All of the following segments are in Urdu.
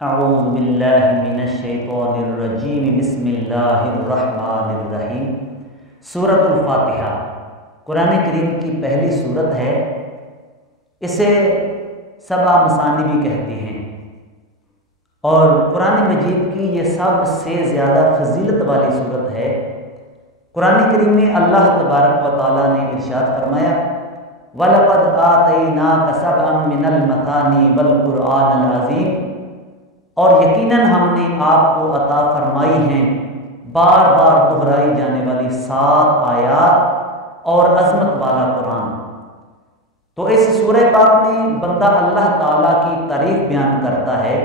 اعوذ باللہ من الشیطان الرجیم بسم اللہ الرحمن الرحیم۔ سورۃ الفاتحہ قرآن کریم کی پہلی سورت ہے۔ اسے سبع مثانی بھی کہتے ہیں اور قرآن مجید کی یہ سب سے زیادہ فضیلت والی سورت ہے۔ قرآن کریم میں اللہ تبارک و تعالیٰ نے ارشاد فرمایا وَلَقَدْ آتَيْنَاكَ سَبْعًا مِنَ الْمَثَانِي وَالْقُرْآنَ الْعَظِيمِ، اور یقیناً ہم نے آپ کو عطا فرمائی ہیں بار بار دہرائی جانے والی 7 آیات اور عظمت والا قرآن۔ تو اس سورہ پاک میں بندہ اللہ تعالیٰ کی تعریف بیان کرتا ہے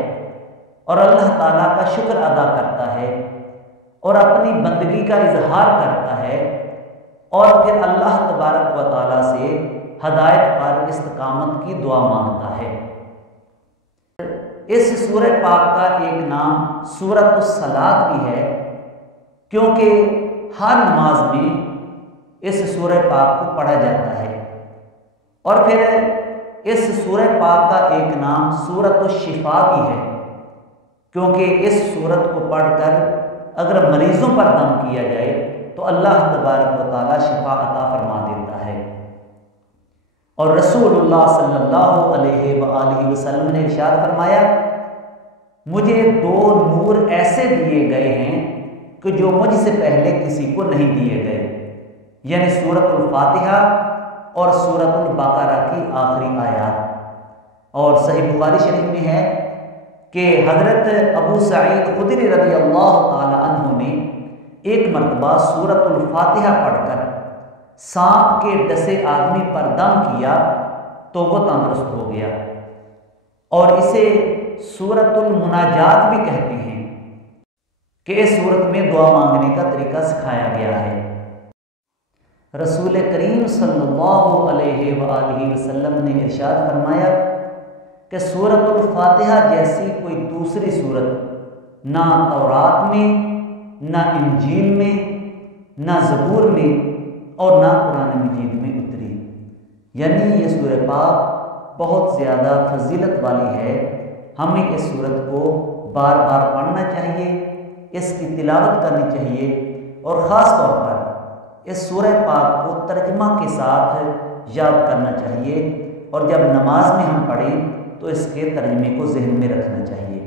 اور اللہ تعالیٰ کا شکر ادا کرتا ہے اور اپنی بندگی کا اظہار کرتا ہے اور پھر اللہ تبارک و تعالیٰ سے ہدایت پر استقامت کی دعا مانگتا ہے۔ اس سورہ پاک کا ایک نام سورۃ الصلاۃ بھی ہے، کیونکہ ہر نماز میں اس سورہ پاک کو پڑھا جاتا ہے۔ اور پھر اس سورہ پاک کا ایک نام سورۃ الشفاء بھی ہے، کیونکہ اس سورت کو پڑھ کر اگر مریضوں پر دم کیا جائے تو اللہ تبارک و تعالیٰ شفا عطا فرما دیتا ہے۔ اور رسول اللہ صلی اللہ علیہ وآلہ وسلم نے ارشاد فرمایا مجھے 2 نور ایسے دیے گئے ہیں کہ جو مجھ سے پہلے کسی کو نہیں دیے گئے، یعنی سورۃ الفاتحہ اور سورۃ البقرہ کی آخری آیات۔ اور صحیح بخاری شریف میں ہے کہ حضرت ابو سعید خدری رضی اللہ تعالی عنہ نے ایک مرتبہ سورۃ الفاتحہ پڑھ کر سانپ کے ڈسے آدمی پر دم کیا تو وہ تندرست ہو گیا، اور اسے سورۃ المناجات بھی کہتے ہیں کہ اس سورت میں دعا مانگنے کا طریقہ سکھایا گیا ہے۔ رسول کریم صلی اللہ علیہ وآلہ وسلم نے ارشاد فرمایا کہ سورۃ الفاتحہ جیسی کوئی دوسری سورت نہ تورات میں، نہ انجیل میں، نہ زبور میں اور نہ قرآن مجید میں اتری، یعنی یہ سورہ پاک بہت زیادہ فضیلت والی ہے۔ ہمیں اس سورت کو بار بار پڑھنا چاہیے، اس کی تلاوت کرنی چاہیے، اور خاص طور پر اس سورہ پاک کو ترجمہ کے ساتھ یاد کرنا چاہیے، اور جب نماز میں ہم پڑھیں تو اس کے ترجمے کو ذہن میں رکھنا چاہیے۔